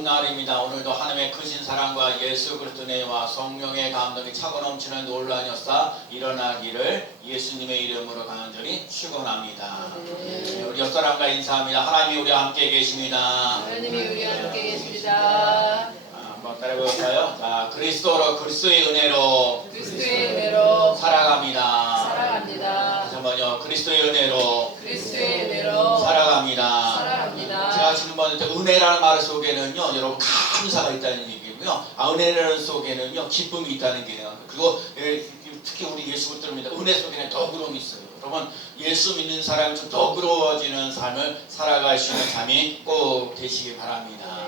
좋은 날입니다. 오늘도 하나님의 크신 사랑과 예수 그리스도의 은혜와 성령의 감동이 차고 넘치는 놀라운 역사 일어나기를 예수님의 이름으로 간절히 축원합니다. 우리 옆사람과 인사합니다. 하나님이 우리와 함께 계십니다. 하나님이 우리와 함께 계십니다. 한번 따라해볼까요? 자, 그리스도의 은혜로 살아갑니다. 다시 한번요. 그리스도의 은혜로 살아갑니다. 제가 지난번에 은혜라는 말 속에는요, 여러분 감사가 있다는 얘기고요. 은혜라는 속에는요, 기쁨이 있다는 게요. 그리고 특히 우리 예수 믿습니다. 은혜 속에는 너그러움이 있어요. 여러분 예수 믿는 사람이 좀 너그러워지는 삶을 살아갈 수 있는 삶이 꼭 되시기 바랍니다.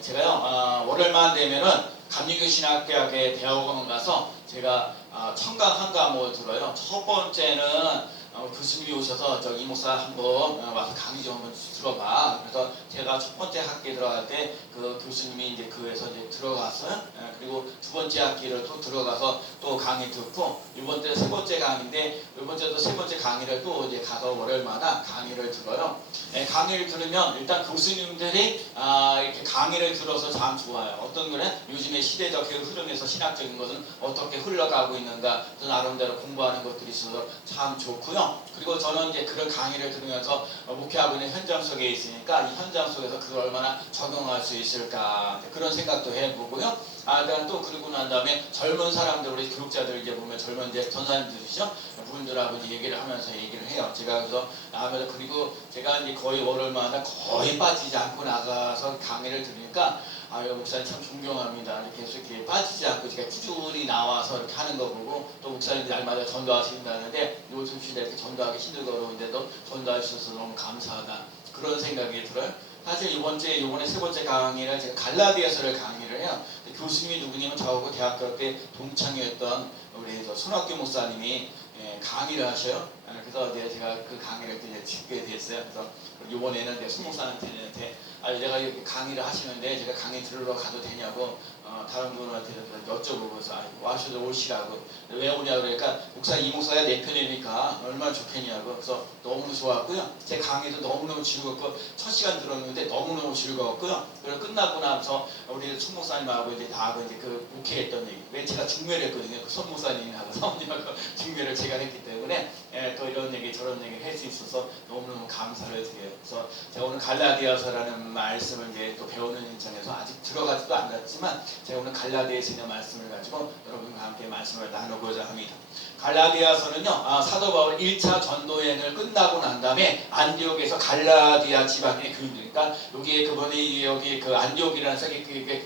제가요 월요일만 되면은 감리교신학대학에 대학원 가서 제가 청강 한 과목을 들어요. 첫 번째는 교수님이 오셔서 이 목사 한번 와서 강의 좀 한번 들어봐. 그래서 제가 첫 번째 학기에 들어갈 때 그 교수님이 이제 그에서 이제 들어갔어요. 그리고 두 번째 학기를 또 들어가서 또 강의 듣고 이번 때 세 번째 강의인데 이번 때도 세 번째 강의를 또 이제 가서 월요일마다 강의를 들어요. 강의를 들으면 일단 교수님들이 이렇게 강의를 들어서 참 좋아요. 어떤 거는 요즘의 시대적 흐름에서 신학적인 것은 어떻게 흘러가고 있는가 나름대로 공부하는 것들이 있어서 참 좋고요. 그리고 저는 이제 그런 강의를 들으면서 목회하고 있는 현장 속에 있으니까 이 현장 속에서 그걸 얼마나 적용할 수 있을까 그런 생각도 해보고요. 또 그러고 난 다음에 젊은 사람들 우리 교육자들 이제 보면 젊은 이제 전사님들이죠. 그분들하고 이제 얘기를 하면서 얘기를 해요. 제가 그래서 그리고 제가 이제 거의 월요일마다 거의 빠지지 않고 나가서 강의를 들으니까 목사님 참 존경합니다. 이렇게 계속 이렇게 빠지지 않고 제가 꾸준히 나와서 이렇게 하는 거 보고 또 목사님들 날마다 전도하신다는데 요즘 시대에 이렇게 전도하기 힘들고 어려운데도 전도할 수 있어서 너무 감사하다. 그런 생각이 들어요. 사실 이번에 세 번째 강의를 제가 갈라디아서를 강의를 해요. 교수님이 누구냐면 저하고 대학교 때 동창이었던 우리 손학규 목사님이 강의를 하셔요. 그래서 이제 제가 그 강의를 이제 듣게 됐어요. 그래서 이번에는 손 목사한테 내가 이렇게 강의를 하시는데 제가 강의 들으러 가도 되냐고 다른 분한테 여쭤보고서 와셔도 오시라고. 왜 오냐고 그러니까 이 목사가 내 편이니까 얼마나 좋겠냐고. 그래서 너무 좋았고요. 제 강의도 너무너무 즐겁고 첫 시간 들었는데 너무너무 즐거웠고요. 그리고 끝나고 나서 우리 손 목사님하고 이제 다하고 이제 그 목회했던 얘기. 왜 제가 중매를 했거든요. 그 손 목사님하고 사모님하고 중매를 제가 했기 때문에 또 이런 얘기 저런 얘기를 할 수 있어서 너무너무 감사를 드려요. 그래서 제가 오늘 갈라디아서라는 말씀을 이제 또 배우는 입장에서 아직 들어가지도 않았지만 제가 오늘 갈라디아서 있는 말씀을 가지고 여러분과 함께 말씀을 나누고자 합니다. 갈라디아서는요 사도 바울 1차 전도여행을 끝나고 난 다음에 안디옥에서 갈라디아 지방의 교인들이니까 여기에 그분이 여기 그 안디옥이라는 색이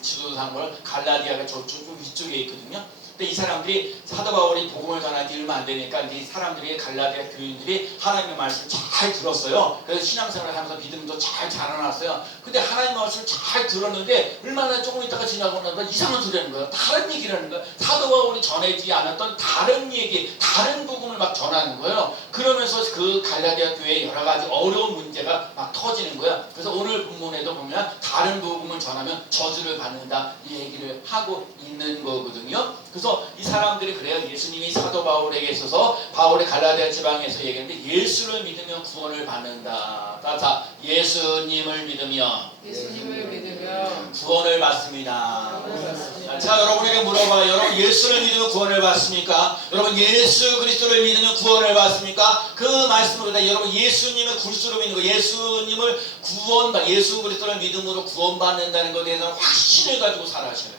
지도상을 갈라디아가 저쪽 위쪽에 있거든요. 근데 이 사람들이 사도 바울이 복음을 전한 지 얼마 안 되니까 이 사람들이 갈라디아 교인들이 하나님의 말씀을 잘 들었어요. 그래서 신앙생활을 하면서 믿음도 잘 자라났어요. 근데 하나님의 말씀을 잘 들었는데 얼마나 조금 있다가 지나고 나면 이상한 소리 하는 거예요. 다른 얘기를 하는 거예요. 사도 바울이 전하지 않았던 다른 얘기, 다른 복음을 막 전하는 거예요. 그러면서 그 갈라디아 교회에 여러 가지 어려운 문제가 막 터지는 거예요. 그래서 오늘 본문에도 보면 다른 복음을 전하면 저주를 받는다 이 얘기를 하고 있는 거거든요. 그래서 이 사람들이 그래요. 예수님이 사도 바울에게 있어서 바울의 갈라디아 지방에서 얘기했는데 예수를 믿으면 구원을 받는다. 자, 예수님을 믿으면 구원을 받습니다. 자, 여러분에게 물어봐요. 여러분 예수를 믿으면 구원을 받습니까? 여러분 예수 그리스도를 믿으면 구원을 받습니까? 그 말씀으로 여러분 예수님을 그리스도로 믿는 거, 예수님을 예수 그리스도를 믿음으로 구원받는다는 것에 대해서 확신을 가지고 살아가셔야 돼요.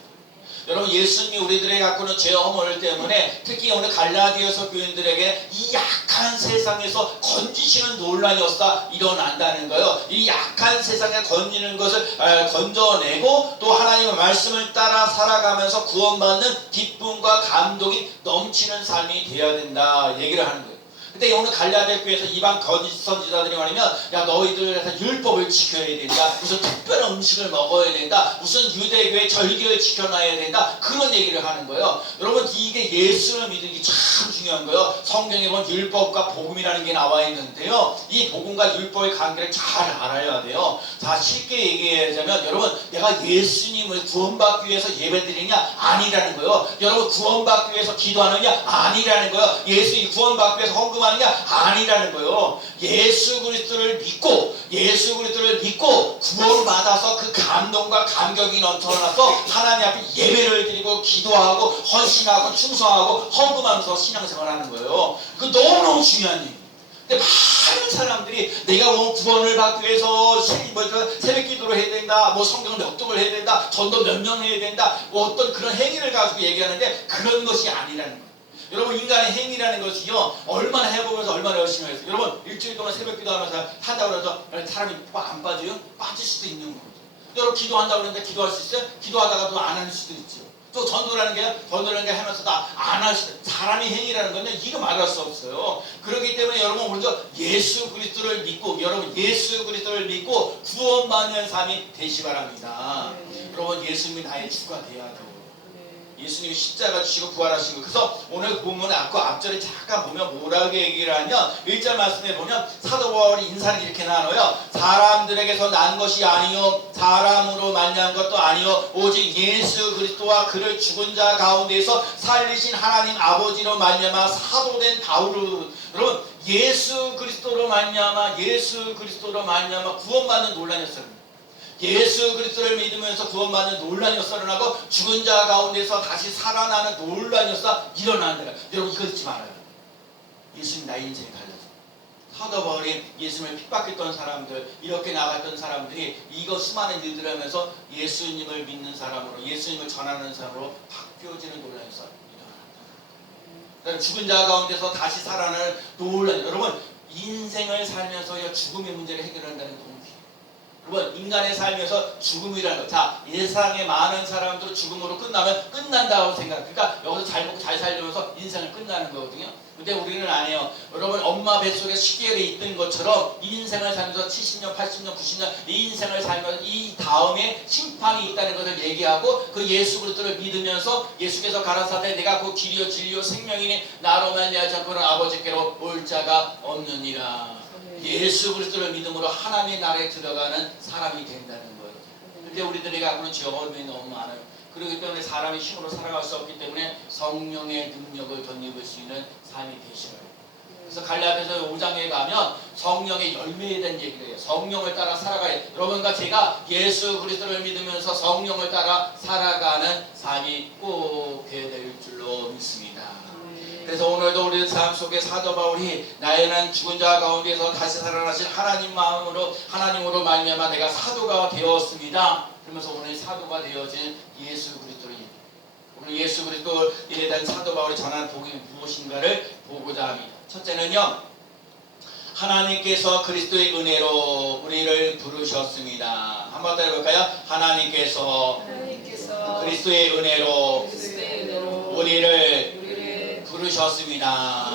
여러분 예수님이 우리들에게 갖고 있는 죄 허물 때문에 특히 오늘 갈라디아서 교인들에게 이 약한 세상에서 건지시는 놀라운 역사 일어난다는 거예요. 이 약한 세상에 건지는 것을 건져내고 또 하나님의 말씀을 따라 살아가면서 구원받는 기쁨과 감동이 넘치는 삶이 되어야 된다 얘기를 하는 거예요. 근데 오늘 갈라디아 교회에서 이방 거짓 선지자들이 말하면 야 너희들에서 율법을 지켜야 된다. 무슨 특별한 음식을 먹어야 된다. 무슨 유대교의 절기를 지켜놔야 된다. 그런 얘기를 하는 거예요. 여러분 이게 예수를 믿는 게 참 중요한 거예요. 성경에 보면 율법과 복음이라는 게 나와 있는데요. 이 복음과 율법의 관계를 잘 알아야 돼요. 자 쉽게 얘기하자면 여러분 내가 예수님을 구원받기 위해서 예배드리냐? 아니라는 거예요. 여러분 구원받기 위해서 기도하느냐? 아니라는 거예요. 예수님 구원받기 위해서 헌금 하는 게 아니라는 거예요. 예수 그리스도를 믿고 구원을 받아서 그 감동과 감격이 넘쳐나서 하나님 앞에 예배를 드리고 기도하고 헌신하고 충성하고 헌금하면서 신앙생활하는 거예요. 그 너무너무 중요한 얘기예요. 근데 많은 사람들이 내가 뭐 구원을 받기 위해서 새벽 기도를 해야 된다, 뭐 성경 몇 독을 해야 된다, 전도 몇 명 해야 된다, 뭐 어떤 그런 행위를 가지고 얘기하는데 그런 것이 아니라는 거예요. 여러분, 인간의 행위라는 것이요, 얼마나 해보면서 얼마나 열심히 했어요. 여러분, 일주일 동안 새벽 기도하면서 하다고 해서 사람이 안 빠져요? 빠질 수도 있는 거죠. 여러분, 기도한다고 그러는데 기도할 수 있어요? 기도하다가도 안 할 수도 있죠. 또 전도라는 게 하면서도 안 할 수, 사람의 행위라는 건요, 이거 말할 수 없어요. 그렇기 때문에 여러분, 먼저 예수 그리스도를 믿고 구원받는 삶이 되시 바랍니다. 여러분, 예수님이 나의 주가 되어야 돼요. 예수님이 십자가 주시고 부활하신 거. 그래서 오늘 보면 앞절에 잠깐 보면 뭐라고 얘기를 하냐, 1절 말씀에 보면 사도 바울이 인사를 이렇게 나눠요. 사람들에게서 난 것이 아니요 사람으로 말미암은 것도 아니요 오직 예수 그리스도와 그를 죽은 자 가운데서 살리신 하나님 아버지로 말미암아 사도된 바울을. 여러분, 예수 그리스도로 말미암아 구원받는 논란이었어요. 예수 그리스도를 믿으면서 구원받는 논란이 일어나고 죽은 자 가운데서 다시 살아나는 논란이 일어난다. 여러분, 이거 잊지 말아요. 예수님 나의 인생에 달라서 사도 바울이 예수님을 핍박했던 사람들, 이렇게 나갔던 사람들이 이거 수많은 일들을 하면서 예수님을 믿는 사람으로, 예수님을 전하는 사람으로 바뀌어지는 논란이 일어난다. 죽은 자 가운데서 다시 살아나는 논란. 여러분, 인생을 살면서 죽음의 문제를 해결한다는 건 여러분, 인간의 삶에서 죽음이라는 것. 자, 이 세상에 많은 사람들 죽음으로 끝나면 끝난다고 생각. 그러니까 여기서 잘 먹고 잘 살려면서 인생을 끝나는 거거든요. 근데 우리는 안 해요. 여러분, 엄마 뱃속에 10개월에 있던 것처럼 인생을 살면서 70년, 80년, 90년 이 인생을 살면서 이 다음에 심판이 있다는 것을 얘기하고 그 예수 그리스도를 믿으면서 예수께서 가라사대 내가 그 길이요 진리요 생명이니 나로 말미암지 않고는 아버지께로 올 자가 없느니라. 예수 그리스도를 믿음으로 하나님의 나라에 들어가는 사람이 된다는 거예요. 근데 우리들이 갖고 있는 죄업이 너무 많아요. 그렇기 때문에 사람이 힘으로 살아갈 수 없기 때문에 성령의 능력을 덧입을 수 있는 삶이 되셔야 해요. 그래서 갈라디아서 5장에 가면 성령의 열매에 대한 얘기를 해요. 성령을 따라 살아가야. 여러분과 제가 예수 그리스도를 믿으면서 성령을 따라 살아가는 삶이 꼭 되어야 될 줄로 믿습니다. 그래서 오늘도 우리 삶 속에 사도 바울이 나에는 죽은 자 가운데서 다시 살아나신 하나님으로 말미암아 내가 사도가 되었습니다. 그러면서 오늘 사도가 되어진 예수 그리스도를, 오늘 예수 그리스도에 대한 사도 바울이 전한 복이 무엇인가를 보고자 합니다. 첫째는요, 하나님께서 그리스도의 은혜로 우리를 부르셨습니다. 한번 더 해볼까요? 하나님께서 그리스도의 은혜로 우리를 부르셨습니다.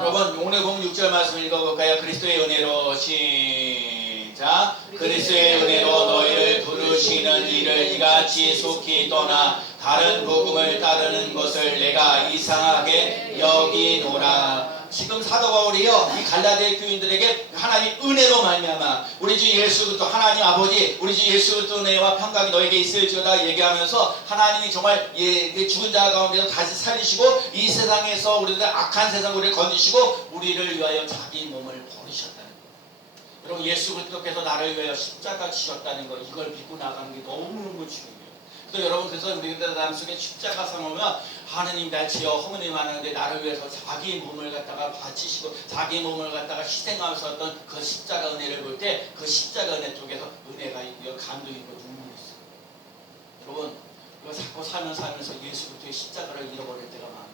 여러분, 오늘 본 6절 말씀 읽어볼까요? 그리스도의 은혜로 시작. 그리스도의 은혜로 너희를 부르시는 일을 이같이 속히 떠나 다른 복음을 따르는 것을 내가 이상하게 여기노라. 지금 사도 바울이요, 이 갈라디아 교인들에게 하나님 은혜로 말미암아 우리 주 예수 그리스도 하나님 아버지 우리 주 예수 그리스도 은혜와 평강이 너에게 있을지어다 얘기하면서 하나님이 정말 죽은 자 가운데서 다시 살리시고 이 세상에서 우리들 악한 세상 우리를 건지시고 우리를 위하여 자기 몸을 버리셨다는 것. 여러분, 예수 그리스도께서 나를 위하여 십자가 지셨다는 것, 이걸 믿고 나가는 게 너무너무 중요해요. 또 여러분, 그래서 우리들 마음속에 십자가 삼으면 하느님 나 지어 허물이 많은데 나를 위해서 자기 몸을 갖다가 바치시고 자기 몸을 갖다가 희생하면서 어떤 그 십자가 은혜를 볼 때 그 십자가 은혜 쪽에서 은혜가 있고요, 감동이 있고 눈물이 있어요. 여러분, 이거 자꾸 살면서 예수 그리스도의 십자가를 잃어버릴 때가 많아요.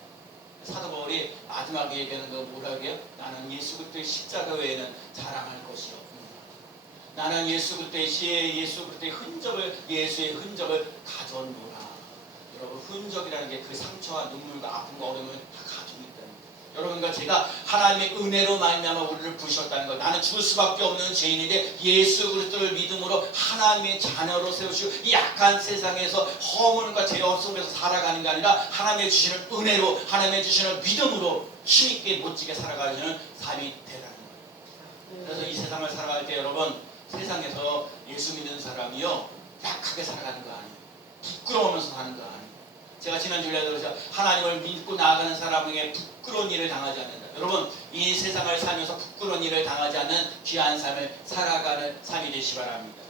사도 바울이 마지막에 얘기하는 거 뭐라고 해요? 나는 예수 그리스도의 십자가 외에는 자랑할 것이 없다. 나는 예수 그리스도의 시에 예수 그리스도의 흔적을, 예수의 흔적을 가져노라. 여러분, 흔적이라는 게 그 상처와 눈물과 아픔과 어려움을 다 가지고 있다는 거예요. 여러분과 제가 하나님의 은혜로 말미암아 우리를 부르셨다는 것. 나는 죽을 수밖에 없는 죄인인데 예수 그리스도를 믿음으로 하나님의 자녀로 세우시고 이 약한 세상에서 허물과 죄 속에서 살아가는 게 아니라 하나님의 주시는 은혜로, 하나님의 주시는 믿음으로 힘있게 멋지게 살아가는 삶이 되라는 거예요. 그래서 이 세상을 살아갈 때 여러분, 세상에서 예수 믿는 사람이요, 약하게 살아가는 거 아니에요. 부끄러우면서 사는 거 아니에요. 제가 지난주에 들어서 하나님을 믿고 나아가는 사람에게 부끄러운 일을 당하지 않는다. 여러분 이 세상을 살면서 부끄러운 일을 당하지 않는 귀한 삶을 살아가는 삶이 되시 바랍니다.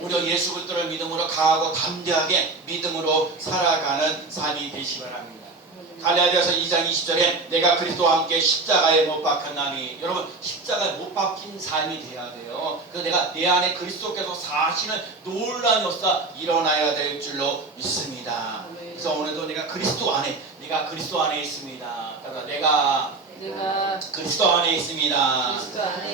오히려 예수 그리스도를 믿음으로 강하고 담대하게 믿음으로 살아가는 삶이 되시 바랍니다. 갈라디아서 2장 20절에 내가 그리스도와 함께 십자가에 못 박혔나니, 여러분 십자가에 못 박힌 삶이 돼야 돼요. 그래서 내가 내 안에 그리스도께서 사시는 놀라운 역사 일어나야 될 줄로 믿습니다. 그래서 오늘도 내가 그리스도 안에 있습니다. 그래서 내가 그리스도 안에 있습니다.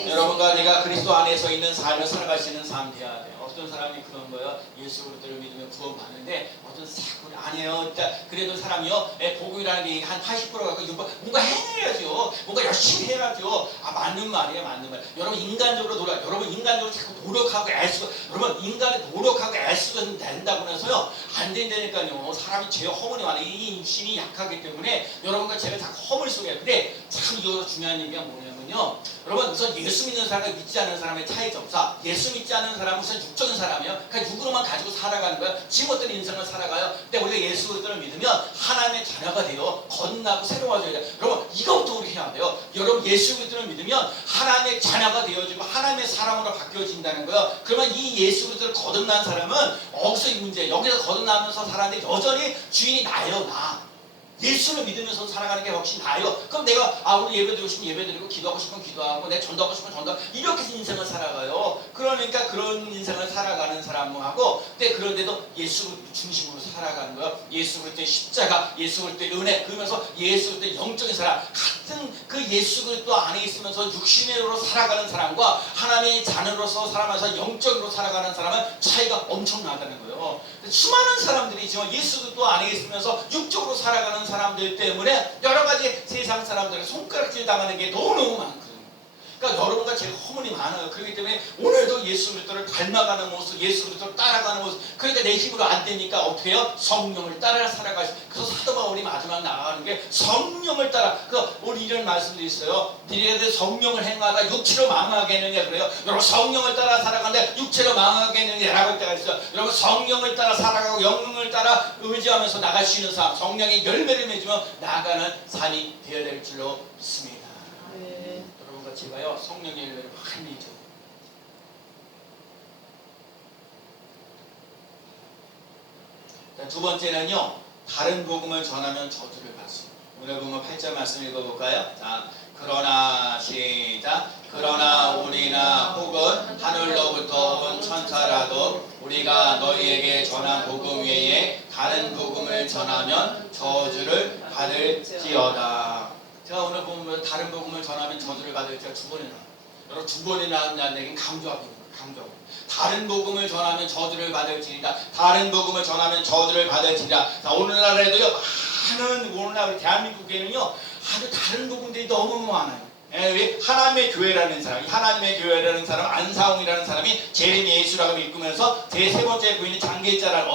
여러분과 내가 그리스도 안에서 있는 삶을 살아갈 수 있는 삶 돼야 돼요. 어떤 사람이 그런 거예요. 예수 그리스도를 믿으면 구원 받는데 어떤 사람이 아니에요. 그래도 사람이요, 복음이라는 게 한 80% 갖고 뭔가 해야죠. 뭔가 열심히 해야죠. 맞는 말이에요, 맞는 말. 여러분 인간적으로 자꾸 노력하고 애쓰고, 여러분 인간이 노력하고 애쓰고 된다고 해서요 안 된다니까요. 사람이 죄 허물이 많아요. 이 육신이 약하기 때문에 여러분과 제가 자꾸 허물 속에. 근데 참 이거 중요한 얘기가 뭐냐면요, 여러분 우선 예수 믿는 사람과 믿지 않는 사람의 차이점사. 예수 믿지 않는 사람은 우선 육적인 사람이에요. 그러니까 육으로만 가지고 살아가는 거예요. 지금어떤 인생을 살아가요. 근데 우리가 예수 그리스도를 믿으면 하나님의 자녀가 돼요. 거듭나고 새로워져야 돼요. 여러분 이것부터 우리 해야 돼요. 여러분 예수 그리스도를 믿으면 하나님의 자녀가 되어지고 하나님의 사람으로 바뀌어진다는 거예요. 그러면 이 예수 그리스도를 거듭난 사람은 여기서 이 문제, 여기서 거듭나면서 살았는데 여전히 주인이 나예요. 예수를 믿으면서 살아가는 게 훨씬 나아요. 그럼 내가 오늘 예배드리고 싶으면 예배드리고, 기도하고 싶으면 기도하고, 내가 전도하고 싶으면 전도하고, 이렇게 인생을 살아가요. 그러니까 그런 인생을 살아가는 사람하고, 근데 그런데도 예수 중심으로 살아가는 거예요. 예수 그리스도의 십자가, 예수 그리스도의 은혜, 그러면서 예수 그리스도의 영적인 사람, 같은 그 예수 그리스도 안에 있으면서 육신으로 살아가는 사람과 하나님의 자녀로서 살아가면서 영적으로 살아가는 사람은 차이가 엄청나다는 거예요. 수많은 사람들이 지금 예수 그리스도 안에 있으면서 육적으로 살아가는 사람들 때문에 여러 가지 세상 사람들의 손가락질 당하는 게 너무너무 많거든요. 그러니까 여러분과 제가 허물이 많아요. 그렇기 때문에 오늘도 예수 그리스도를 닮아가는 모습, 예수 그리스도를 따라가는 모습, 그러니까 내 힘으로 안 되니까 어떻게 해요? 성령을 따라 살아가시. 그래서 사도 바울이 마지막 나아가는 게 성령을 따라. 우리 이런 말씀도 있어요. 너희들 성령을 행하다 육체로 망하겠느냐 그래요. 여러분 성령을 따라 살아가는데 육체로 망하겠느냐라고 할 때가 있어요. 여러분 성령을 따라 살아가고 영령을 따라 의지하면서 나갈 수 있는 삶, 성령의 열매를 맺으며 나아가는 삶이 되어야 될 줄로 믿습니다. 제가요 성령의 열매를 많이 줘. 두 번째는요, 다른 복음을 전하면 저주를 받습니다. 오늘 보면 8절 말씀 읽어볼까요? 자, 그러나 시작. 그러나 우리나 혹은 하늘로부터 온 천사라도 우리가 너희에게 전한 복음 외에 다른 복음을 전하면 저주를 받을지어다. 제가 오늘 보면 다른 복음을 전하면 저주를 받을지어다 두 번이나. 여러분 두 번이나 한다는 얘기는 강조합니다. 다른 복음을 전하면 저주를 받을지니라. 다른 복음을 전하면 저주를 받을지니라. 자, 오늘날에도요 많은, 오늘날 대한민국에는요 아주 다른 복음들이 너무 많아요. 왜? 하나님의 교회라는 사람, 안사홍이라는 사람이 재림 예수라고 믿으면서 제 세 번째 부인이 장계자라는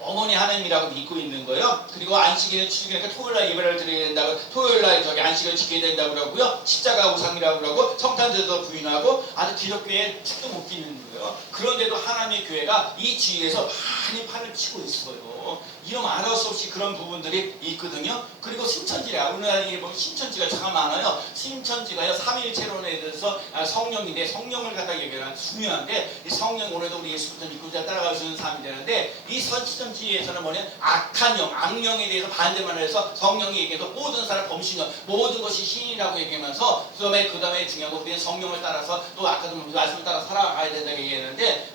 어머니 하나님이라고 믿고 있는 거예요. 그리고 안식일은 추석이니까 토요일날 예배를 드려야 된다고, 토요일날 안식을 지켜야 된다고 그러고요. 십자가 우상이라고 그러고 성탄절도 부인하고 아주 기독교에 축도 못 끼는 거예요. 그런데도 하나님의 교회가 이 지위에서 많이 판을 치고 있어요. 이름 알아볼 수 없이 그런 부분들이 있거든요. 그리고 신천지라, 오늘날에 보면 신천지가 참 많아요. 신천지가요 삼위일체론에 대해서 성령인데, 성령을 갖다 얘기하는 중요한데, 이 성령, 오늘도 우리 예수부터 믿고 따라갈 수 있는 사람이 되는데, 이 신천지에서는 뭐냐, 악한 영, 악령에 대해서 반대만 해서 성령이 얘기해서 모든 사람 범신령, 모든 것이 신이라고 얘기하면서 그 다음에 중요한 거, 우리는 성령을 따라서 또 아까도 말씀을 따라 살아가야 된다고 얘기했는데,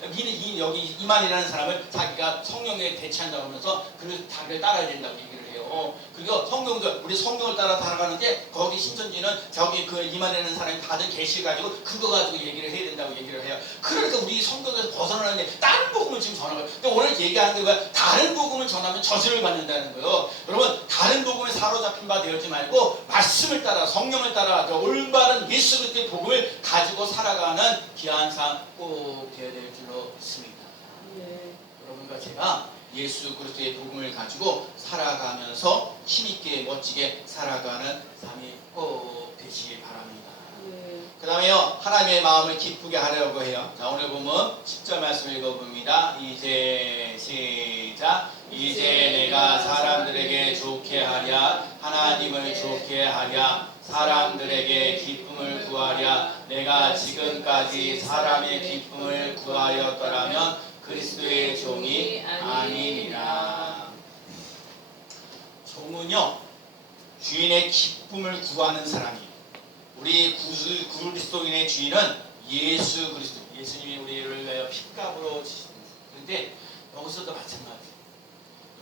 여기 이만이라는 사람을 자기가 성령에 대체한다고 하면서 그 자기를 따라야 된다고 얘기를 해요. 그리고 성경도 우리 성경을 따라 살아가는데, 거기 신천지는 저기 그 이만이라는 사람이 받은 계시를 가지고 그거 가지고 얘기를 해야 된다고 얘기를 해요. 그러니까 우리 성경에서 벗어나는데 다른 복음을 지금 전하는 거예요. 근데 오늘 얘기하는 게 뭐야? 다른 복음을 전하면 저주를 받는다는 거예요. 여러분 다른 복음에 사로잡힌 바 되지 말고 말씀을 따라, 성령을 따라 올바른 예수 그리스도의 복음을 가지고 살아가는 귀한 삶 꼭 되어야 될 줄로 믿습니다. 여러분과 제가 예수 그리스도의 복음을 가지고 살아가면서 힘있게 멋지게 살아가는 삶이 꼭 되시길 바랍니다. 그 다음에요, 하나님의 마음을 기쁘게 하려고 해요. 자, 오늘 보면 10절 말씀 읽어봅니다. 이제 시작. 이제 내가 사람들에게 좋게 하랴, 하나님을 좋게 하랴, 사람들에게 기쁨을 구하랴. 내가 지금까지 사람의 기쁨을 구하였더라면 그리스도의 종이 아니니라. 종은요, 주인의 기쁨을 구하는 사람이에요. 우리 그리스도인의 주인은 예수 그리스도, 예수님이 우리를 위하여 핏값으로 지셨습니다. 그런데 여기서도 마찬가지예요.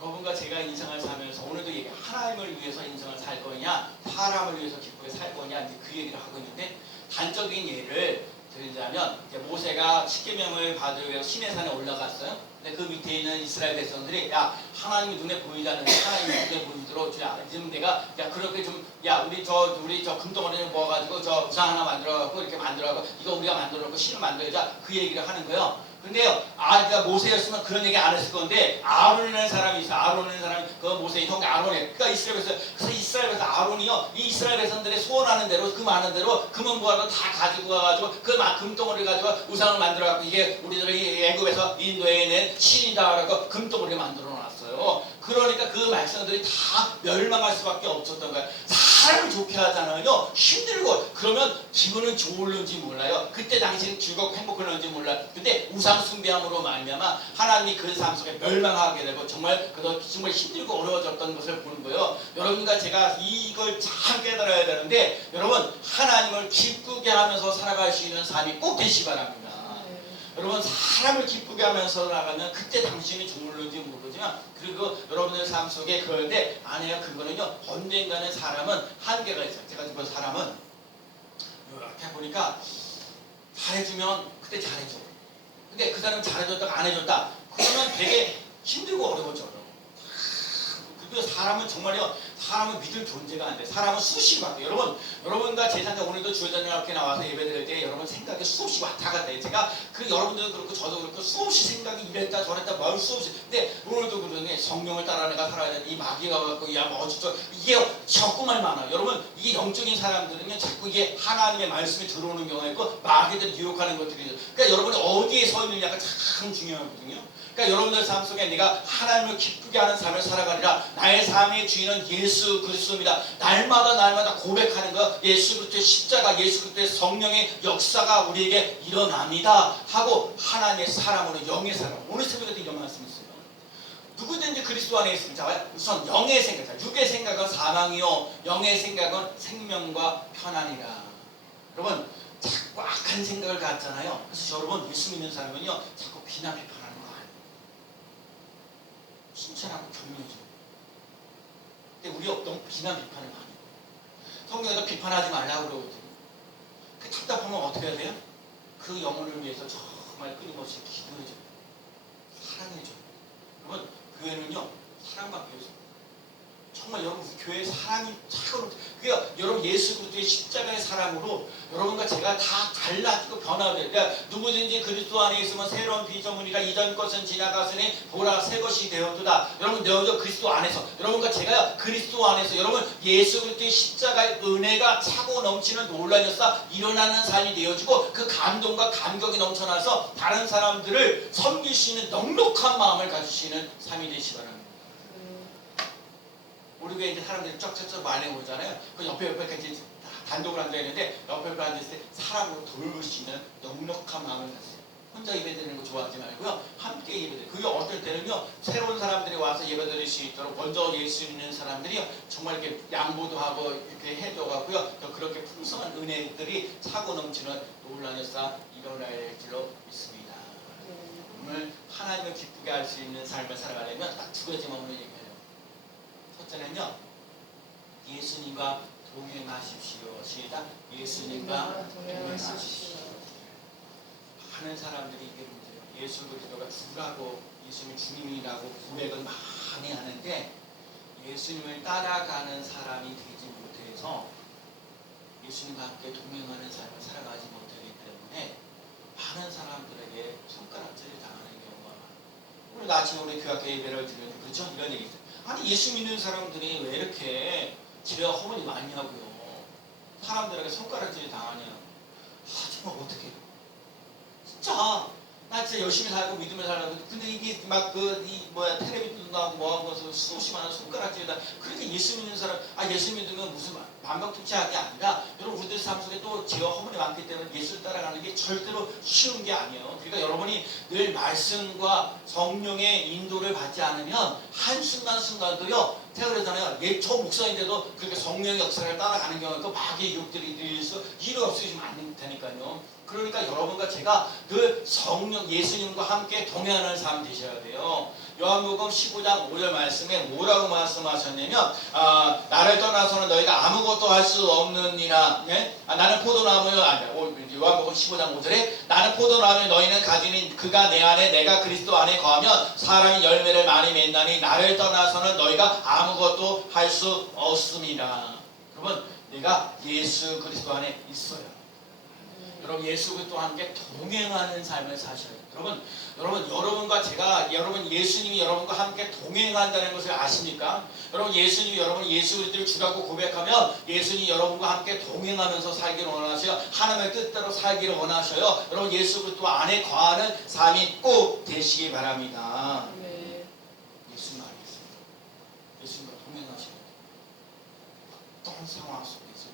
여러분과 제가 인생을 살면서 오늘도 얘기, 하나님을 위해서 인생을 살 거냐, 사람을 위해서 기쁘게 살 거냐, 이제 그 얘기를 하고 있는데, 단적인 예를 들자면, 모세가 십계명을 받으기 위해서 시내산에 올라갔어요. 근데 그 밑에 있는 이스라엘 백성들이, 야, 하나님이 눈에 보이지 않는데 하나님이 눈에 보이도록, 야, 지금 내가, 야, 그렇게 좀, 야, 우리 저 금덩어리를 모아가지고 저 우상 하나 만들어갖고 이렇게 만들어갖고 이거 우리가 만들어놓고 신을 만들자, 그 얘기를 하는 거예요. 근데요, 그러니까 모세였으면 그런 얘기 안 했을 건데, 아론이라는 사람이 있어. 아론이라는 사람이, 그 모세의 형 아론이에요. 그러니까 이스라엘에서, 그래서 이스라엘에서 아론이요, 이 이스라엘 백성들의 소원하는 대로, 그 많은 대로 금은 부하고 다 가지고 가가지고, 그 금덩어리를 가지고 우상을 만들어갖고, 이게 우리들이 애굽에서 인도에 낸 신이다. 그래서 금덩어리를 만들어 놨어요. 그러니까 그 백성들이 다 멸망할 수밖에 없었던 거예요. 사람을 좋게 하잖아요. 힘들고, 그러면 기분은 좋을는지 몰라요. 그때 당시는 즐겁고 행복했는지 몰라요. 근데 우상 숭배함으로 말미암아 하나님이 그 삶 속에 멸망하게 되고 정말 힘들고 어려워졌던 것을 보는 거예요. 여러분과 제가 이걸 잘 깨달아야 되는데, 여러분, 하나님을 기쁘게 하면서 살아갈 수 있는 삶이 꼭 되시기 바랍니다. 여러분, 사람을 기쁘게 하면서 나가면 그때 당신이 죽을는지 모르지만, 그리고 여러분의 삶 속에 그런데 아니에요. 그거는요, 언젠가는 사람은 한계가 있어요. 제가 지금 사람은 이렇게 보니까 잘해주면 그때 잘해줘. 근데 그 사람 잘해줬다가 안 해줬다, 그러면 되게 힘들고 어려워져요. 그리고 사람은 정말요, 사람은 믿을 존재가 안 돼. 사람은 수식이 바뀌어요. 여러분과 제 생각, 오늘도 주일날 이렇게 나와서 예배 드릴 때 여러분 생각이 수없이 왔다 갔다 해요. 제가 여러분들도 그렇고 저도 그렇고 수없이 생각이 이랬다 저랬다 뭘 수없이. 근데 오늘도 그러니 성령을 따라 내가 살아야 되는 이 마귀가 갖고, 야, 뭐 어쩌죠, 이게 정말 많아요. 여러분, 이게 영적인 사람들은요, 자꾸 이게 하나님의 말씀이 들어오는 경우가 있고 마귀들 유혹하는 것들이 있어요. 그러니까 여러분이 어디에 서 있느냐가 참 중요하거든요. 그러니까 여러분들 삶 속에 내가 하나님을 기쁘게 하는 삶을 살아가리라. 나의 삶의 주인은 예수 그리스도입니다. 날마다 고백하는 거, 예수 그리스도의 십자가, 예수 그리스도의 성령의 역사가 우리에게 일어납니다 하고, 하나님의 사람으로, 영의 사람. 오늘 새벽에도 이런 말씀이 있어요. 누구든지 그리스도 안에 있습니다. 우선 영의 생각, 육의 생각은 사망이요, 영의 생각은 생명과 편안이라. 여러분, 자꾸 악한 생각을 갖잖아요. 그래서 여러분, 예수 믿는 사람은요, 자꾸 비난 비판하는 거 아니에요. 칭찬하고 격려해줘요. 근데 우리 너무 비난 비판을 많이 해요. 성경에도 비판하지 말라고 그러거든요. 그 답답하면 어떻게 해야 돼요? 그 영혼을 위해서 정말 끊임없이 기도해줘요. 사랑해줘요. 여러분, 교회는요, 사랑밖에 없어요. 정말 여러분, 교회에 사랑이 차가워. 그러니까 여러분, 예수 그리스도의 십자가의 사랑으로 여러분과 제가 다 달라지고 변화돼요. 그러니까 누구든지 그리스도 안에 있으면 새로운 피조물이라, 이전 것은 지나갔으니 보라 새 것이 되었도다. 여러분, 여러분 그리스도 안에서, 여러분과 제가 그리스도 안에서, 여러분 예수 그리스도의 십자가의 은혜가 차고 넘치는 놀라운 역사 일어나는 삶이 되어지고, 그 감동과 감격이 넘쳐나서 다른 사람들을 섬길 수 있는 넉넉한 마음을 가지시는 삶이 되시기 바랍니다. 우리 교회 이제 사람들이 쩍쩍쩍 많이 오잖아요. 그 옆에 이렇게 단독으로 앉아 있는데, 옆에 앉았을 때 사람으로 돌볼 수 있는 넉넉한 마음을 가지세요. 혼자 예배드리는 거 좋아하지 말고요, 함께 예배드려요. 그게 어떨 때는요, 새로운 사람들이 와서 예배드릴 수 있도록 먼저 예수 믿는 사람들이요, 정말 이렇게 양보도 하고 이렇게 해줘가고요, 또 그렇게 풍성한 은혜들이 차고 넘치는 놀라운 역사 일어날 줄로 믿습니다. 오늘 하나님을 기쁘게 할 수 있는 삶을 살아가려면 딱 두 가지만 오늘 얘기해요. 첫째는요, 예수님과 동행하십시오. 시작. 예수님과 동행하십시오. 하는 사람들이 이게 문제예요. 예수 그리스도가 주라고, 예수님이 주님이라고 고백은 많이 하는데, 예수님을 따라가는 사람이 되지 못해서 예수님과 함께 동행하는 삶을 살아가지 못하기 때문에 많은 사람들에게 손가락질을 당하는 경우가 많아요. 오늘 아침에 우리 교학교 예배를 드렸는데, 그렇죠? 이런 얘기 있어요. 아니, 예수 믿는 사람들이 왜 이렇게 집에 허물이 많냐고요. 사람들에게 손가락질이 당하냐. 정말 어떻게 진짜 나 진짜 열심히 살고 믿으며 살고 근데 이게 막 텔레비전도 나오고 뭐하고 수없이 많은 손가락질에다 그렇게 예수 믿는 사람 예수 믿으면 무슨 만병통치약이 아니라 여러분 우리들 삶 속에 또 죄와 허물이 많기 때문에 예수를 따라가는 게 절대로 쉬운 게 아니에요. 그러니까 여러분이 늘 말씀과 성령의 인도를 받지 않으면 한순간순간도요 제가 그러잖아요. 저 목사인데도 그렇게 성령의 역사를 따라가는 경우가 또 마귀의 유혹들이 들려서 일을 없애주면 안 되니까요. 그러니까 여러분과 제가 그 성령 예수님과 함께 동행하는 삶 되셔야 돼요. 요한복음 15장 5절 말씀에 뭐라고 말씀하셨냐면 나를 떠나서는 너희가 아무것도 할 수 없느니라. 예? 나는 포도나무요 요한복음 15장 5절에 나는 포도나무요 너희는 가지는 그가 내 안에 내가 그리스도 안에 거하면 사람이 열매를 많이 맺나니 나를 떠나서는 너희가 아무것도 할 수 없습니다. 여러분 내가 예수 그리스도 안에 있어요. 여러분 예수 그리스도와 함께 동행하는 삶을 사셔야 돼요. 여러분과 제가 예수님이 여러분과 함께 동행한다는 것을 아십니까? 여러분 예수님이 여러분 예수 그리스도를 주라고 고백하면 예수님이 여러분과 함께 동행하면서 살기를 원하셔요. 하나님의 뜻대로 살기를 원하셔요. 여러분 예수 그리스도 안에 거하는 삶이 꼭 되시기 바랍니다. 네. 예수님 알겠습니다. 예수님과 동행하셔야 돼요. 어떤 상황 속에서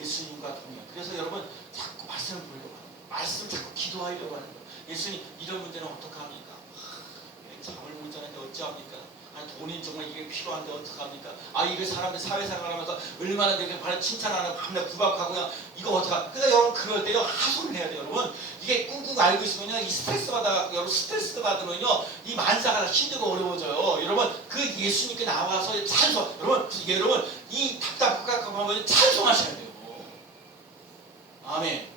예수님과 동행. 그래서 여러분 자꾸 말씀을 보려고 하는 거예요. 말씀 자꾸 기도하려고 하는 거예요. 예수님 이런 문제는 어떡합니까? 잠을 못 자는데 어찌합니까? 돈이 정말 이게 필요한데 어떡합니까? 이게 사람들 사회생활하면서 얼마나 되게 바로 칭찬하는 밤낮 구박하고요. 이거 어떡하? 그러니까 여러분 그럴 때요 하소를 해야 돼요. 여러분 이게 꿍꿍 알고 있으면요 이 스트레스 받으면요 이 만사가 힘들고 어려워져요. 여러분 그 예수님께 나와서 찬송 여러분 이 답답하면 찬송하셔야 돼요. 아멘.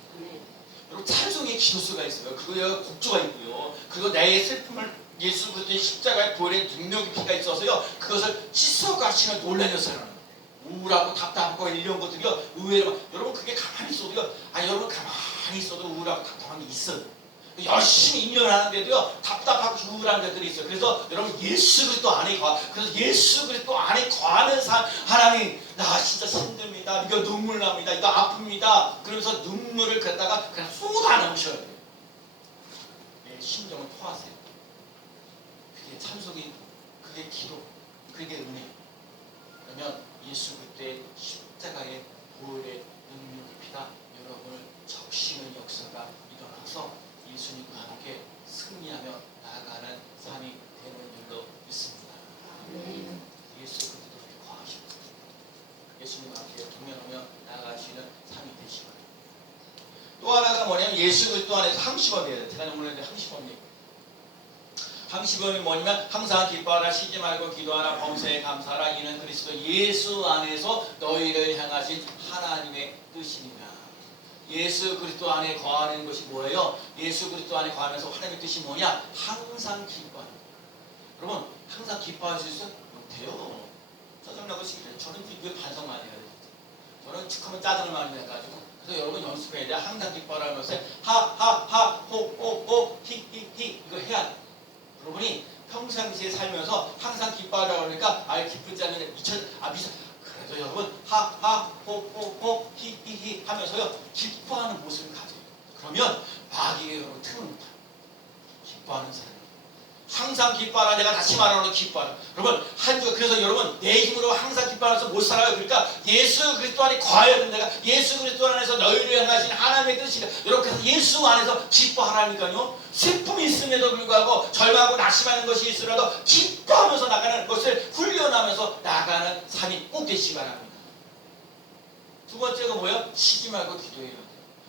여러분 찬송의 기도수가 있어요. 그리고 곡조가 있고요. 그리고 나의 슬픔을 예수 그리스도의 십자가의 보혈의 능력의 피가 있어서요. 그것을 씻어가시는 놀라는 사람. 우울하고 답답하고 이런 것들이요. 의외로 여러분 그게 가만히 있어도요. 여러분 가만히 있어도 우울하고 답답한 게 있어요. 열심히 인연하는데도요 답답하고 우울한 것들이 있어요. 그래서 여러분 예수 그리스도 안에 그래서 예수 그리스도 안에 거하는 하나님 나 진짜 힘듭니다. 이거 눈물 납니다. 이거 아픕니다. 그러면서 눈물을 갖다가 그냥 쏟아 넣으셔야 돼요. 내 심정을 토하세요. 그게 참석이 그게 기도 그게 은혜. 그러면 예수 그리스도의 십자가의 보혈의 능력의 피가 여러분을 적시는 역사가 일어나서 예수님과 함께 승리하며 나아가는 삶이 되는 줄로 믿습니다. 예수 그리스도를 거하시고 예수님과 함께 동행하며 나아가시는 삶이 되시기 바랍니다. 또 하나가 뭐냐면 예수 그리스도 안에서 항시범이에요. 제가 오늘 항시범이 항시범이 뭐냐면 항상 기뻐하라 쉬지 말고 기도하라 범사에 감사하라 이는 그리스도 예수 안에서 너희를 향하신 하나님의 뜻이니라. 예수 그리스도 안에 거하는 것이 뭐예요? 예수 그리스도 안에 거하면서 하나님의 뜻이 뭐냐? 항상 기뻐하는 거예요. 여러분 항상 기뻐할 수 있어요? 못해요. 짜증나고 싶어요. 저는 왜 반성 많이 해야 돼요? 저는 축하면 짜증을 많이 내가지고 그래서 여러분 연습해야 돼요. 항상 기뻐하면서 하하하 호호호 히히히 이거 해야 돼요. 여러분이 평상시에 살면서 항상 기뻐하라고 그러니까 기쁘지 않는데 미쳐. 그래서 여러분 하하 호호호 히히히 하면서요 기뻐하는 모습을 가져요. 그러면 마귀가 여러분 틈을 못 타요. 기뻐하는 사람 항상 기뻐하라. 내가 다시 말하는 기뻐하라. 여러분 한 주 그래서 여러분 내 힘으로 항상 기뻐하면서 못 살아요. 그러니까 예수 그리스도 안에 거하여야 된다. 예수 그리스도 안에서 너희를 향하신 하나님의 뜻이다. 이렇게 해서 예수 안에서 기뻐하라니까요. 슬픔이 있음에도 불구하고 절망하고 낙심하는 것이 있으라도 기뻐하면서 나가는 것을 훈련하면서 나가는 삶이 꼭 되시기 바랍니다. 두 번째가 뭐예요? 쉬지 말고 기도해요.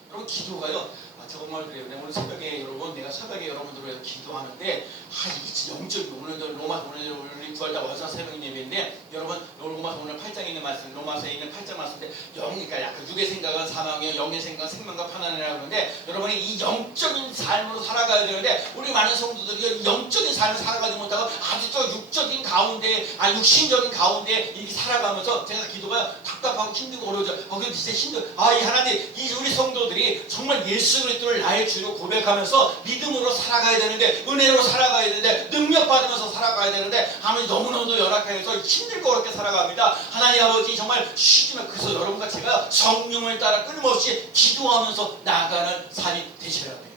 여러분 기도가요. 정말 그래요. 오늘 새벽에 여러분 내가 새벽에 여러분들을 위해서 기도하는데 이게 진짜 영적이고 오늘도 로마서 오늘 9월달 월사 새벽 예배인데 여러분 로마서 오늘 8장에 있는 말씀 로마서에 있는 8장 말씀인데 그러니까 약간 육의 생각은 사망이요 영의 생각은 생명과 편안이라고 하는데 여러분이 이 영적인 삶으로 살아가야 되는데 우리 많은 성도들이 영적인 삶을 살아가지 못하고 아주 저 육적인 가운데 육신적인 가운데 이렇게 살아가면서 제가 기도가 답답하고 힘들고 어려워져. 근데 진짜 힘들어. 이 하나님 이 우리 성도들이 정말 예수 그리스도 그리스도를 나의 주로 고백하면서 믿음으로 살아가야 되는데, 은혜로 살아가야 되는데, 능력 받으면서 살아가야 되는데, 아무리 너무너무 열악해서 힘들고 어렵게 살아갑니다. 하나님 아버지 정말 쉬지만, 그래서 여러분과 제가 성령을 따라 끊임없이 기도하면서 나아가는 삶이 되셔야 돼요.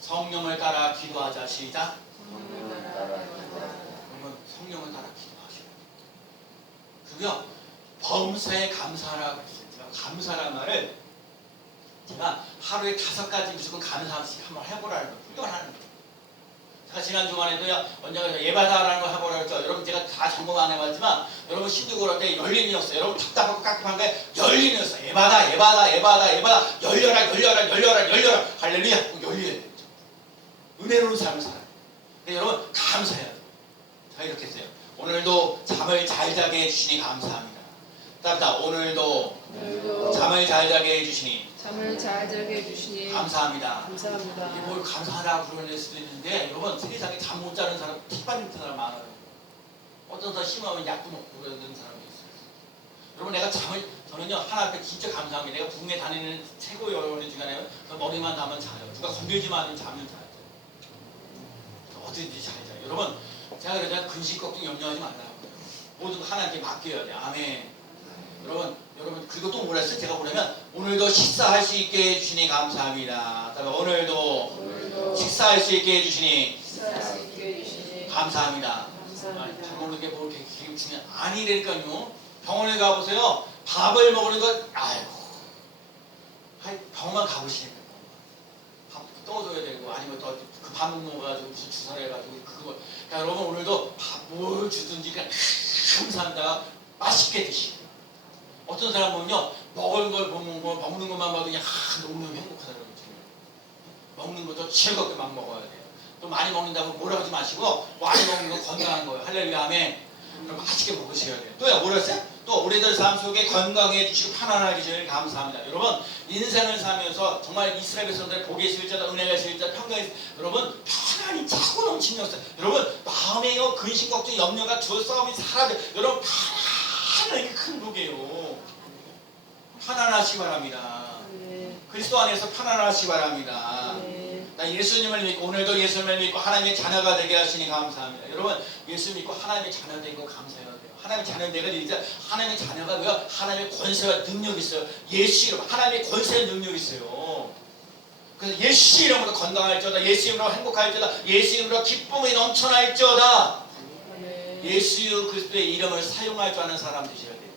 성령을 따라 기도하자. 시작. 여러분 성령을 따라 기도하셔야 돼요. 그리고요, 범사에 감사하라고 했어요. 제가 감사란 말을 제가 하루에 5가지 무조건 감사함씩 한번 해보라는 거, 훈련하는 거예요. 제가 지난 주간에도요, 언젠가 예바다라는 거 해보라고 했죠. 여러분 제가 다 점검 안 해봤지만, 여러분 힘들고 그럴 때 열린이었어요. 여러분 답답하고 깝깝한 게 열린이었어요. 예바다, 예바다, 예바다, 예바다. 열려라, 열려라, 열려라, 열려라. 할렐루야. 열려야 돼요. 은혜로운 삶을 살아요. 근데 여러분 감사해야 돼요. 제가 이렇게 했어요. 오늘도 잠을 잘 자게 해주시니 감사합니다. 따뜻하 오늘도 잠을 잘 자게 해주시니 잠을 잘 자게 해주시니 감사합니다. 감사합니다. 이게 뭘 감사하라고 그럴 수도 있는데, 여러분 세상에 잠 못 자는 사람, 피 빠진 사람 많아요. 어떤 사람 심하면 약도 먹고 그러는 사람도 있어요. 여러분 저는요 하나 앞에 진짜 감사한 게, 내가 부흥회 다니는 최고의 연애 중에 하나는 머리만 담으면 자요. 누가 건들지만 않으면 자면 자요. 어디든지 잘 자요. 여러분 제가 그러자 근심 걱정 염려하지 말라고요. 모든 거 하나님께 맡겨야 돼. 아멘. 여러분 그리고 또 뭐라 했어요? 제가 보려면 오늘도 식사할 수 있게 해주시니 감사합니다. 오늘도 식사할 수 있게 해주시니 감사합니다. 밥 먹는 게 뭐 이렇게 중요한 아니라니까요. 병원에 가보세요. 밥을 먹는 건 아이고, 병원만 가보시니까 밥 떠줘야 되고, 아니면 또 그 밥 먹어가지고 무슨 주사를 해가지고 그거. 그러니까 여러분 오늘도 밥 뭘 주든지 그냥 감사합니다. 맛있게 드시고. 어떤 사람은요, 먹는 것만 봐도 그냥 너무 행복하다고 그러거든요. 먹는 것도 즐겁게 막 먹어야 돼요. 또 많이 먹는다고 뭐라 하지 마시고, 많이 먹는 거 건강한 거예요. 할렐루야, 아멘. 그럼 맛있게 먹으셔야 돼요. 또요, 뭐라 했어요? 또 우리들 삶 속에 건강해 주시고 편안하게 주시니 감사합니다. 여러분 인생을 살면서 정말 이스라엘 백성들 복의 실자다, 은혜의 실자, 평강의 여러분 편안히 차고 넘치는 역사. 여러분 마음에 근심 걱정 염려가 저 싸움이 사라져. 여러분 편안하게 큰 복이에요. 편안하시기 바랍니다. 그리스도 안에서 편안하시기 바랍니다. 나 예수님을 믿고, 오늘도 예수님을 믿고 하나님의 자녀가 되게 하시니 감사합니다. 여러분 예수 믿고 하나님의 자녀 된 거 감사해야 돼요. 하나님의 자녀 내가 이제 하나님의 자녀가 뭐야? 하나님의 권세와 능력이 있어요. 예수 이름, 하나님의 권세와 능력이 있어요. 그래서 예수 이름으로 건강할지어다, 예수 이름으로 행복할지어다, 예수 이름으로 기쁨이 넘쳐날지어다. 예수 그리스도의 이름을 사용할 줄 아는 사람 되셔야 돼요.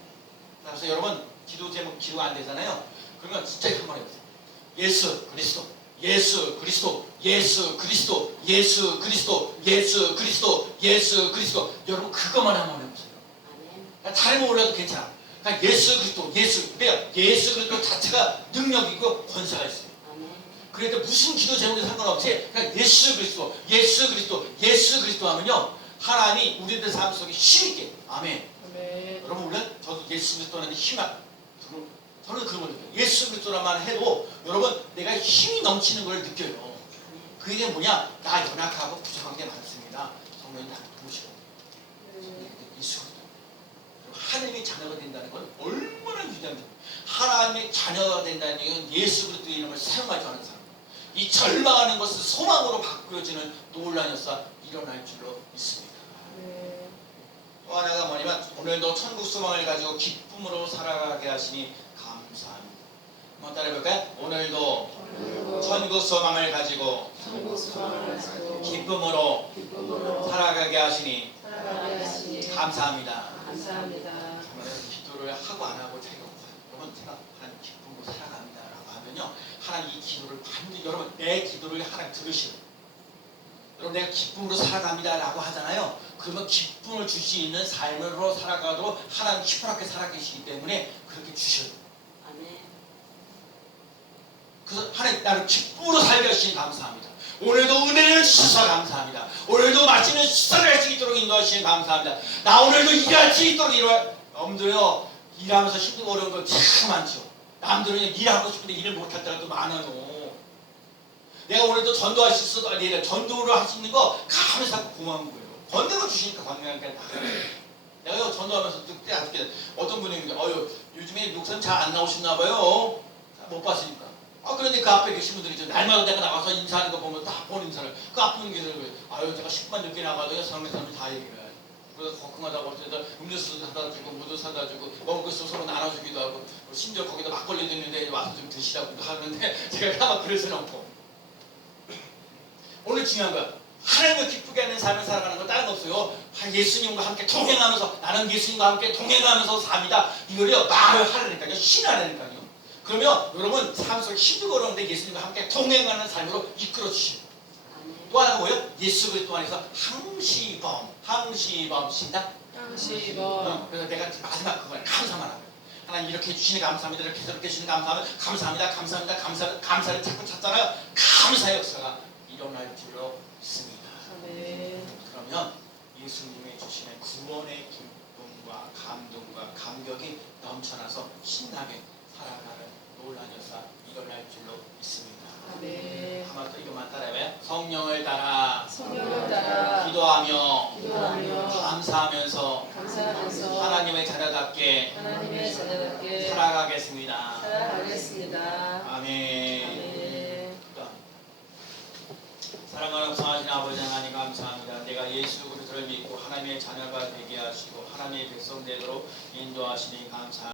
그래서 여러분 기도 제목 기도가 안 되잖아요. 그러면 진짜 한번 해보세요. 예수 그리스도, 예수 그리스도, 예수 그리스도, 예수 그리스도, 예수 그리스도, 예수 그리스도. 여러분 그것만 한번 해보세요. 다른 거 몰라도 괜찮아. 그러니까 예수 그리스도, 예수 그리스도 자체가 능력이고 권세가 있어요. 그러니까 무슨 기도 제목에 상관없이 그냥 예수 그리스도, 예수 그리스도, 예수 그리스도 하면요, 하나님이 우리들 삶 속에 힘있게. 아멘. 여러분 원래 저도 예수 그리스도는 저는 그런 걸 느껴요. 예수 그리스도라만 해도 여러분 내가 힘이 넘치는 걸 느껴요. 그게 뭐냐? 나 연약하고 부족한 게 많습니다. 성령님 나를 도우시고. 예수 그리스도. 하나님의 자녀가 된다는 건 얼마나 위대한 줄. 하나님의 자녀가 된다는 건 예수 그리스도의 이름을 사용할 줄 아는 사람. 이 절망하는 것을 소망으로 바꾸어지는 놀라운 역사 일어날 줄로 믿습니다. 또 하나가 뭐냐면 오늘도 천국 소망을 가지고 기쁨으로 살아가게 하시니 감사합니다. 한번 따라해볼까요? 오늘도 천국 소망을 가지고 기쁨으로 살아가게 하시니 감사합니다. 정말 기도를 하고 안 하고 차이가 없어요. 여러분 제가 하나님 기쁨으로 살아갑니다 라고 하면요, 하나님 이 기도를 반드시, 여러분 내 기도를 하나님 들으시고, 여러분 내가 기쁨으로 살아갑니다 라고 하잖아요. 그러면 기쁨을 줄 수 있는 삶으로 살아가도록 하나님 기쁘게 살아계시기 때문에 그렇게 주셔요. 그래서 하나님 나를 기쁨으로 살게 하시니 감사합니다. 오늘도 은혜를 주셔서 감사합니다. 오늘도 맛있는 식사를 할 수 있도록 인도하시니 감사합니다. 나 오늘도 일할 수 있도록 여러분들요, 일하면서 힘들고 어려운 거 참 많죠. 남들은 일하고 싶은데 일을 못할 때가 또 많아요. 내가 오늘도 전도할 수 있어도 아니라 전도를 할 수 있는 거 감사하고 고마운 거예요. 건강을 주시니까 건강한 게 나아요. 내가요 전도하면서 그때 어떤 분이 있는데 요즘에 목사님 잘 안 나오셨나 봐요. 못 봤으니까. 그런데 그 앞에 계신 분들이 있죠. 날마다 내가 나가서 인사하는 거 보면 딱 보는 사람. 그 앞에 있는 분들, 아유, 제가 10분 늦게 나가도 사람이 다 얘기를 해요. 그래서 걱정하다고 할 때도 음료수 사다 주고, 무도 사다 주고, 먹을 거 서로 나눠주기도 하고, 심지어 거기다 막걸리도 있는데 와서 좀 드시라고도 하는데, 제가 가만 그러지는 않고. 오늘 중요한 거야. 하나님을 기쁘게 하는 삶을 살아가는 건 다른 거 없어요. 예수님과 함께 동행하면서, 나는 예수님과 함께 동행하면서 삽니다. 이거를요, 말을 하라니까요. 신하라니까요. 그러면 여러분 삶 속에 힘들고 어려운데 예수님과 함께 동행하는 삶으로 이끌어 주시고, 또 하나가 뭐예요? 예수 그리스도 안에서 항시범 신다. 항시범. 그래서 내가 마지막 그걸 감사만 하고, 하나님 이렇게 해주시니 감사합니다. 이렇게 저렇게 해주시니 감사합니다. 감사를 자꾸 찾잖아요. 감사의 역사가 일어날 줄로 믿습니다. 아멘. 그러면 예수님이 주시는 구원의 기쁨과 감동과 감격이 넘쳐나서 신나게 살아가는 놀라운 역사 일어날 줄로 믿습니다. 아멘. 한번 또 이것만 따라해봐요. 성령을 따라 성령을 따라 기도하며 기도하며 감사하면서 감사하면서 하나님의 자녀답게 하나님의 자녀답게 살아가겠습니다. 살아가겠습니다. 아멘. 아멘. 사랑하는 성하신 아버지 하나님 감사합니다. 내가 예수 그리스도를 믿고 하나님의 자녀가 되게 하시고 하나님의 백성 되도록 인도하시니 감사합니다.